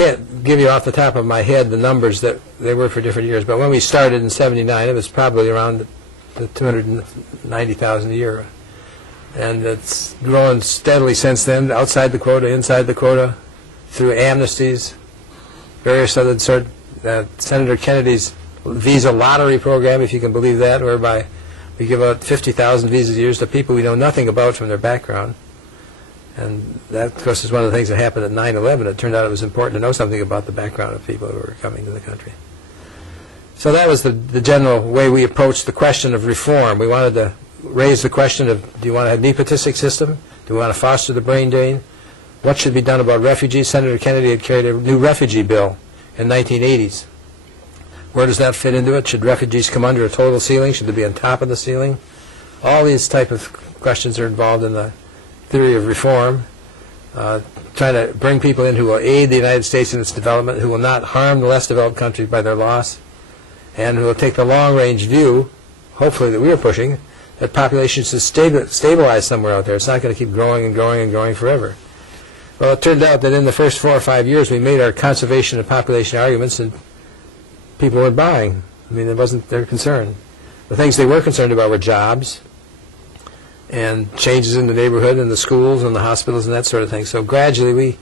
can't give you off the top of my head the numbers that they were for different years, but when we started in '79, it was probably around the 290,000 a year. And it's grown steadily since then, outside the quota, inside the quota, through amnesties, various other sort. Senator Kennedy's visa lottery program, if you can believe that, whereby we give out 50,000 visas a year to people we know nothing about from their background. And that, of course, is one of the things that happened at 9/11. It turned out it was important to know something about the background of people who were coming to the country. So that was the general way we approached the question of reform. We wanted to raise the question of, do you want to have a nepotistic system? Do we want to foster the brain drain? What should be done about refugees? Senator Kennedy had carried a new refugee bill in the 1980s. Where does that fit into it? Should refugees come under a total ceiling? Should they be on top of the ceiling? All these type of questions are involved in the theory of reform, trying to bring people in who will aid the United States in its development, who will not harm the less developed countries by their loss, and who will take the long-range view, hopefully, that we are pushing, that population should stabilize somewhere out there. It's not going to keep growing and growing and growing forever. Well, it turned out that in the first 4 or 5 years, we made our conservation and population arguments, and people weren't buying. I mean, it wasn't their concern. The things they were concerned about were jobs and changes in the neighborhood and the schools and the hospitals and that sort of thing. So gradually we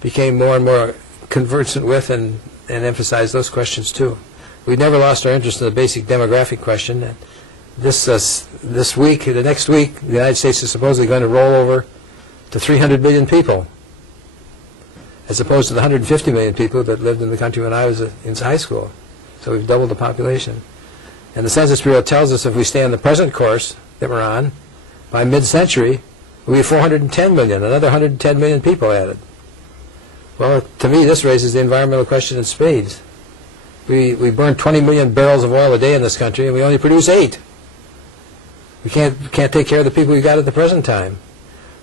became more and more conversant with and emphasized those questions too. We never lost our interest in the basic demographic question. And this week, the next week, the United States is supposedly going to roll over to 300 million people, as opposed to the 150 million people that lived in the country when I was in high school. So we've doubled the population. And the Census Bureau tells us if we stay on the present course that we're on, by mid-century, we'll be 410 million, another 110 million people added. Well, to me, this raises the environmental question in spades. We burn 20 million barrels of oil a day in this country, and we only produce 8. We can't take care of the people we got at the present time.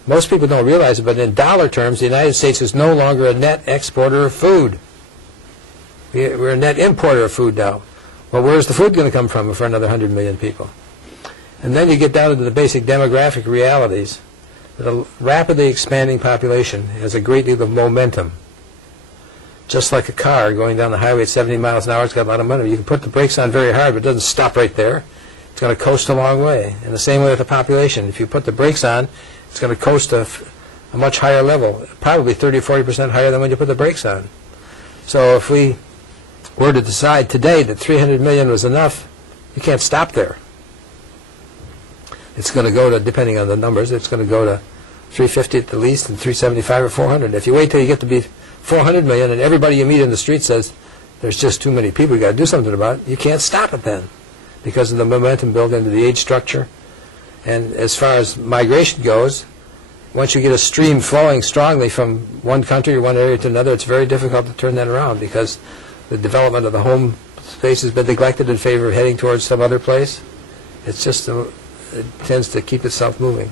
Most people don't realize it, but in dollar terms, the United States is no longer a net exporter of food. We're a net importer of food now. Well, where's the food going to come from for another 100 million people? And then you get down into the basic demographic realities. That a rapidly expanding population has a great deal of momentum. Just like a car going down the highway at 70 miles an hour, it's got a lot of momentum. You can put the brakes on very hard, but it doesn't stop right there. It's going to coast a long way. And the same way with the population. If you put the brakes on, it's going to coast a much higher level, probably 30 or 40% higher than when you put the brakes on. So if we were to decide today that 300 million was enough, you can't stop there. It's going to go to, depending on the numbers, it's going to go to 350 at the least and 375 or 400. If you wait till you get to be 400 million and everybody you meet in the street says there's just too many people, you've got to do something about it, you can't stop it then because of the momentum built into the age structure. And as far as migration goes, once you get a stream flowing strongly from one country or one area to another, it's very difficult to turn that around because the development of the home space has been neglected in favor of heading towards some other place. It's just it tends to keep itself moving.